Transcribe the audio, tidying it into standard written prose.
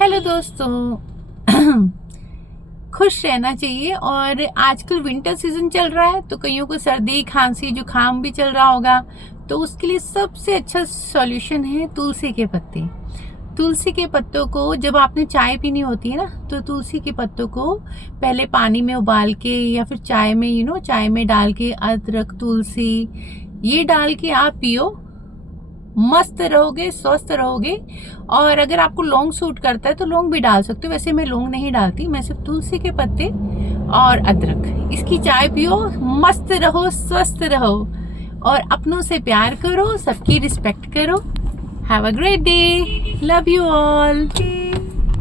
Hello दोस्तों। खुश रहना चाहिए। और आजकल विंटर सीजन चल रहा है तो कईयों को सर्दी खांसी जुकाम भी चल रहा होगा, तो उसके लिए सबसे अच्छा सॉल्यूशन है तुलसी के पत्ते। तुलसी के पत्तों को जब आपने चाय पीनी होती है ना, तो तुलसी के पत्तों को पहले पानी में उबाल के या फिर चाय में चाय में डाल के अदरक तुलसी ये डाल के आप पियो, मस्त रहोगे, स्वस्थ रहोगे। और अगर आपको लौंग सूट करता है तो लौंग भी डाल सकते हो, वैसे मैं लौंग नहीं डालती, मैं सिर्फ तुलसी के पत्ते और अदरक इसकी चाय पियो, मस्त रहो, स्वस्थ रहो और अपनों से प्यार करो, सबकी रिस्पेक्ट करो। Have a great day, love you all.